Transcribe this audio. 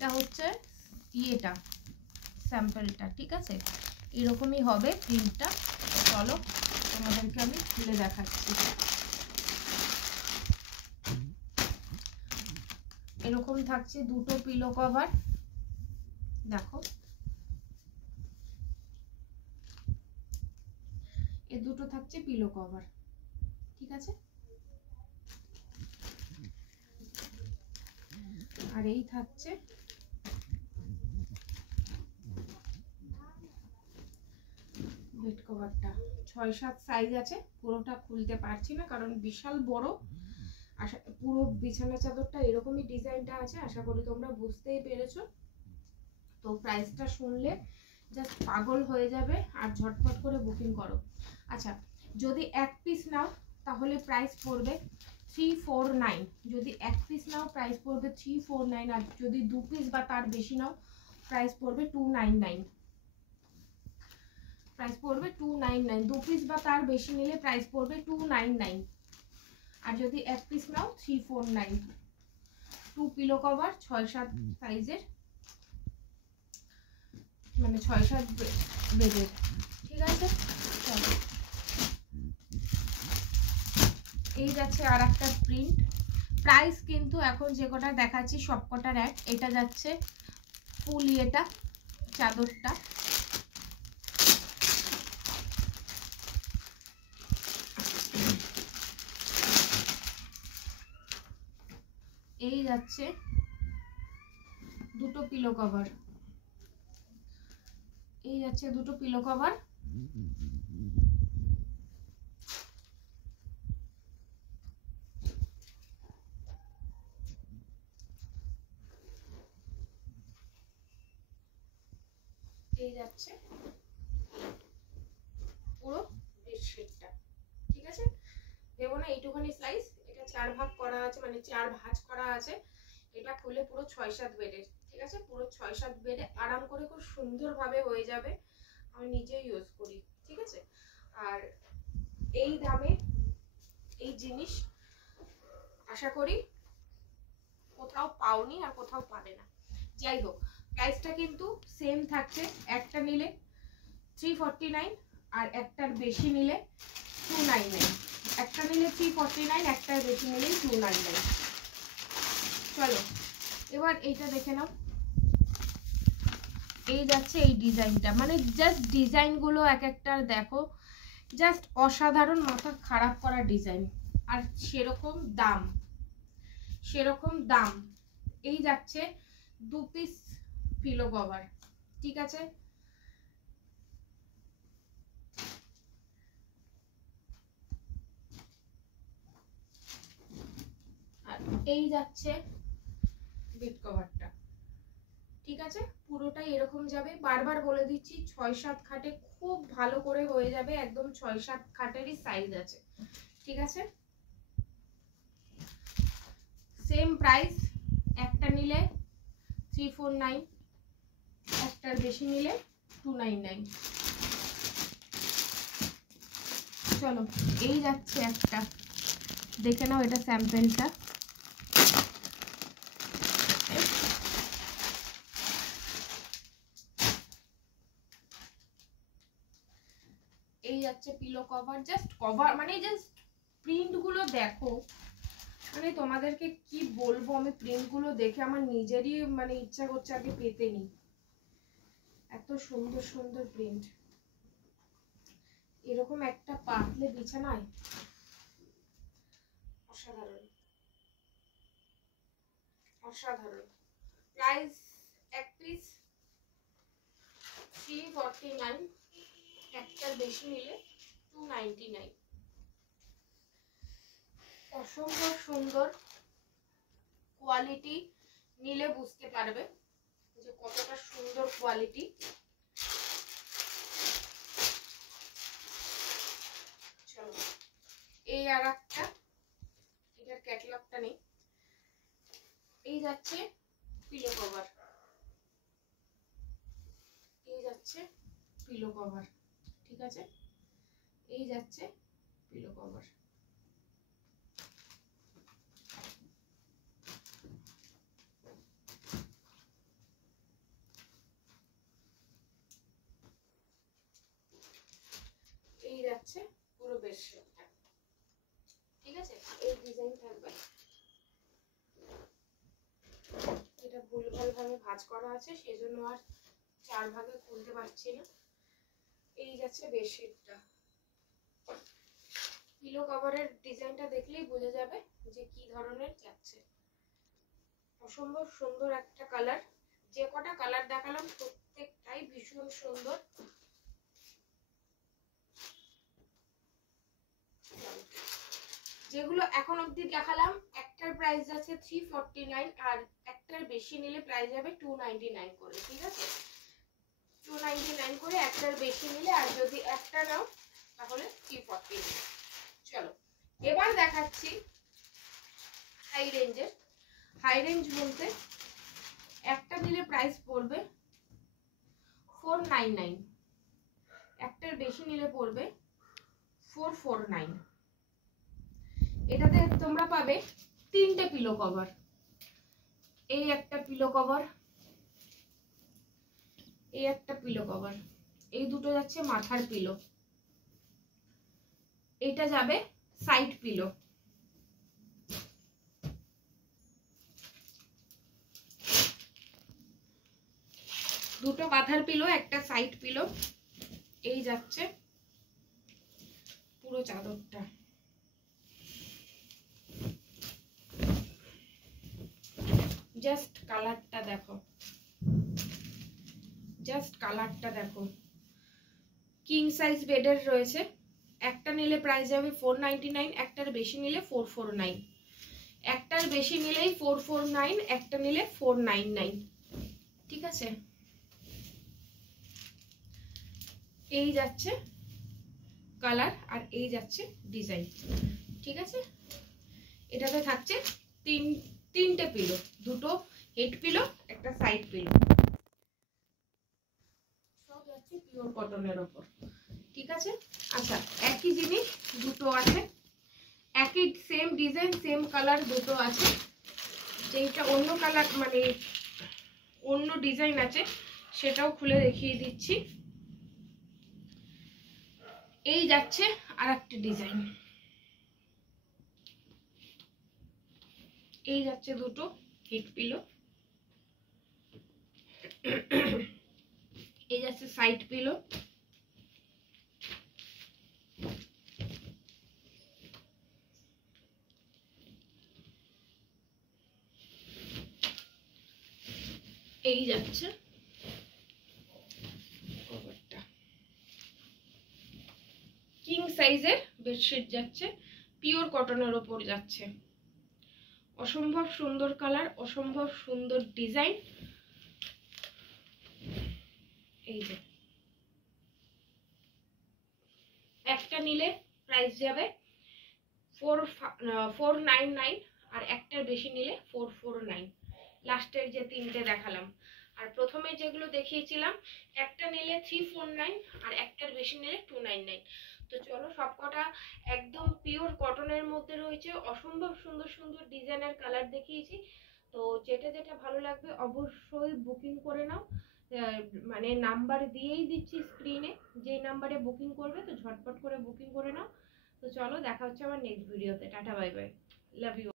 এটা হচ্ছে ইয়েটা স্যাম্পলটা, ঠিক আছে? এরকমই হবে প্রিন্টটা। চলো তোমাদেরকে আমি খুলে দেখাচ্ছি। এরকম থাকছে দুটো পিলো কভার, দেখো এ দুটো থাকছে পিলো কভার, ঠিক আছে? আর এই থাকছে বেড কভারটা। 6-7 সাইজ আছে, পুরোটা খুলতে পারছি না কারণ বিশাল বড়। পুরো বিছানা চাদরটা এরকমই ডিজাইনটা আছে, আশা করি তোমরা বুঝতেই পেরেছো। তো প্রাইসটা শুনলে জাস্ট পাগল হয়ে যাবে আর ঝটফট করে বুকিং করো। আচ্ছা, যদি এক পিস নাও তাহলে প্রাইস পড়বে 349। যদি এক পিস নাও প্রাইস পড়বে 349, আর যদি 2 পিস বা তার বেশি নাও প্রাইস পড়বে 299। প্রাইস পড়বে 299। 2 পিস বা তার বেশি নিলে প্রাইস পড়বে 299, আর যদি এক পিস নাও 349। 2 পিলো কভার 6-7 সাইজের, মানে 6-7 বেডের, ঠিক আছে? চলো, এই যাচ্ছে আর একটা প্রিন্ট। প্রাইস কিন্তু এখন যে কটা দেখাচ্ছি সব কটার এক। এটা যাচ্ছে ফুল এটা চাদরটা, এই যাচ্ছে দুটো পিলো কভার, এই যাচ্ছে দুটো পিলো কভার, এই যাচ্ছে পুরো বেডশিটটা, ঠিক আছে? দেবো না এইটুখানি স্লাইস, এটা 4 ভাগ করা আছে, মানে 4 ভাঁজ করা আছে। এটা খুলে পুরো 6-7 বেডের, ঠিক আছে? পুরো 6-7 বেডে আরাম করে খুব সুন্দরভাবে হয়ে যাবে। আমি নিজেই ইউজ করি, ঠিক আছে? আর এই দামে এই জিনিস আশা করি কোথাও পাওনি আর কোথাও পাবে না। যাই হোক, প্রাইসটা কিন্তু সেম থাকছে। একটা নিলে 349 আর একটার বেশি নিলে 299। একটা নিলে 349, একটার বেশি নিলে 299। চলো এবার এইটা দেখে নাও। এই যাচ্ছে এই ডিজাইনটা, মানে জাস্ট ডিজাইনগুলো এক একটার দেখো, জাস্ট অসাধারণ, মাথা খারাপ করা ডিজাইন, আর সেরকম দাম, সেরকম দাম। এই যাচ্ছে 2 পিস পিলো কভার, ঠিক আছে? আর এই যাচ্ছে বেড কভারটা, ঠিক আছে? পুরোটাই এরকম যাবে। বারবার বলে দিচ্ছি 6-7 খাটে খুব ভালো করে হয়ে যাবে, একদম 6-7 খাটেরই সাইজ আছে, ঠিক আছে? সেম প্রাইস, একটা নিলে 349, একটার বেশি নিলে 299। চলো এই যাচ্ছে একটা, দেখে নাও এটা স্যাম্পলটা। এই যাচ্ছে পিলো কভার, জাস্ট কভার, মানে জাস্ট প্রিন্ট গুলো দেখো, মানে তোমাদেরকে কি বলবো, আমি প্রিন্ট গুলো দেখে আমার নিজেরই মানে ইচ্ছা করছে আগে পেতে নি, এত সুন্দর সুন্দর প্রিন্ট। এরকম একটা পাতলে বিছানায় অসাধারণ, অসাধারণ। প্রাইস এক পিস 349, একটার বেশি নিলে 299। অসম্ভব সুন্দর কোয়ালিটি, নিলে বুঝতে পারবে যে কতটা সুন্দর কোয়ালিটি। চলো এই আর একটা, এটার ক্যাটালগটা নেই। এই যাচ্ছে পিলো কভার, এই যাচ্ছে পিলো কভার, ঠিক আছে? এই যাচ্ছে পিলো কভার। ভুলভাল ভাবে ভাঁজ করা আছে, সেজন্য আর 4 ভাগে খুলতে পারছি না। এই যাচ্ছে বেডশিটটা। পিলো কভারের ডিজাইনটা দেখলেই বোঝা যাবে যে কি ধরনের যাচ্ছে। অসম্ভব সুন্দর একটা কালার। যে কটা কালার দেখালাম প্রত্যেকটাই ভীষণ সুন্দর। যেগুলো এখন অবধি দেখালাম একটার প্রাইস আছে 349 আর একটার বেশি নিলে প্রাইস যাবে 299 করে, ঠিক আছে? 299 করে একটার বেশি নিলে, আর যদি একটা নাও তাহলে 349। চলো এবার দেখাচ্ছি হাই রেঞ্জের। হাই রেঞ্জ বলতে একটা নিলে প্রাইস পড়বে 499, একটার বেশি নিলে পড়বে 449। এটাতে তোমরা পাবে 3টে পিলো কভার। এই একটা পিলো কভার, এই একটা পিলো কভার, এই দুটো যাচ্ছে মাথার পিলো, এটা যাবে সাইড পিলো। দুটো মাথার পিলো, একটা সাইড পিলো, এই যাচ্ছে পুরো চাদরটা। জাস্ট কালারটা দেখো, জাস্ট কালারটা দেখো। কিং সাইজ বেডের রয়েছে। একটা নিলে প্রাইস যাবে 499, একটার বেশি নিলে 449। একটার বেশি নিলেই 449, একটা নিলে 499, ঠিক আছে? এই যাচ্ছে কালার আর এই যাচ্ছে ডিজাইন, ঠিক আছে? এটাতে থাকছে তিনটে পিলো, দুটো হেড পিলো, একটা সাইড পিলো, সব যাচ্ছে পিওর কটনের উপর, ঠিক আছে? আচ্ছা, একই জিনিস দুটো আছে, একই সেম ডিজাইন সেম কালার দুটো আছে। যেটা অন্য কালার মানে অন্য ডিজাইন আছে সেটাও খুলে দেখিয়ে দিচ্ছি। এই যাচ্ছে আরেকটা ডিজাইন, এই যাচ্ছে দুটো হেড পিলো, এই যাচ্ছে সাইড পিলো, এই যাচ্ছে কভারটা। কিং সাইজের বেডশিট যাচ্ছে, পিওর কটনের ওপর যাচ্ছে। অসম্ভব সুন্দর কালার, অসম্ভব সুন্দর ডিজাইন। এই যে একটা নিলে প্রাইস যাবে 499 আর একটার বেশি নিলে 449। লাস্টের যে তিনটে দেখালাম, আর প্রথমে যেগুলো দেখিয়েছিলাম একটা নিলে 349 আর একটার বেশি নিলে 299। তো চলো, সবকটা একদম পিওর কটনের মধ্যে রয়েছে, অসম্ভব সুন্দর সুন্দর ডিজাইনের কালার দেখিয়েছি। তো যেটা যেটা ভালো লাগবে অবশ্যই বুকিং করে নাও। মানে নাম্বার দিয়েই দিচ্ছি স্ক্রিনে, যে নাম্বারে বুকিং করবে তো ঝটপট করে বুকিং করে নাও। তো চলো, দেখা হচ্ছে আমার নেক্সট ভিডিওতে। Tata, bye bye, love you.